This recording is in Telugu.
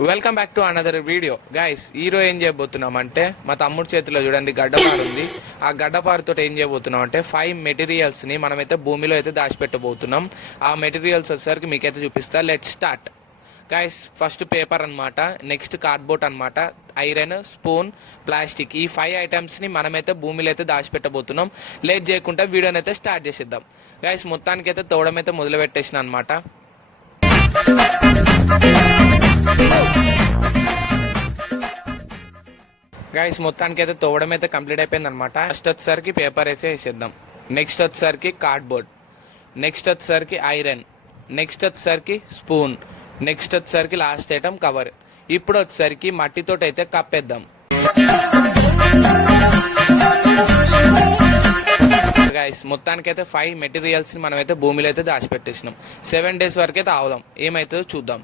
Welcome back to another video guys. ఈరోజు ఏం చేయబోతున్నాం అంటే మా తమ్ముడి చేతిలో చూడండి గడ్డపారు ఉంది. ఆ గడ్డపారుతో ఏం చేయబోతున్నాం అంటే 5 మెటీరియల్స్ని మనమైతే భూమిలో అయితే దాచిపెట్టబోతున్నాం. ఆ మెటీరియల్స్ వచ్చేసరికి మీకైతే చూపిస్తా. Let start guys. First paper అనమాట, నెక్స్ట్ కార్డ్బోర్డ్ అనమాట, ఐరన్, స్పూన్, ప్లాస్టిక్. ఈ 5 ఐటమ్స్ని మనమైతే భూమిలో అయితే దాచిపెట్టబోతున్నాం. లేట్ చేయకుండా వీడియోని అయితే స్టార్ట్ చేసేద్దాం గైస్. మొత్తానికైతే తోవడం అయితే మొదలు పెట్టేసిన అనమాట. గైస్ మొత్తానికి అయితే తోవడం అయితే కంప్లీట్ అయిపోయింది అనమాట. ఫస్ట్ వచ్చేసరికి పేపర్ అయితే వేసేద్దాం. నెక్స్ట్ వచ్చేసరికి కార్డ్బోర్డ్, నెక్స్ట్ వచ్చేసరికి ఐరన్, నెక్స్ట్ వచ్చేసరికి స్పూన్, నెక్స్ట్ వచ్చేసరికి లాస్ట్ ఐటమ్ కవర్. ఇప్పుడు వచ్చేసరికి మట్టితో అయితే కప్పేద్దాం. గైస్ మొత్తానికైతే 5 మెటీరియల్స్ని మనమైతే భూమిలో అయితే దాచిపెట్టేసినాం. 7 days వరకు అయితే ఆవుదాం, ఏమవుతుందో చూద్దాం.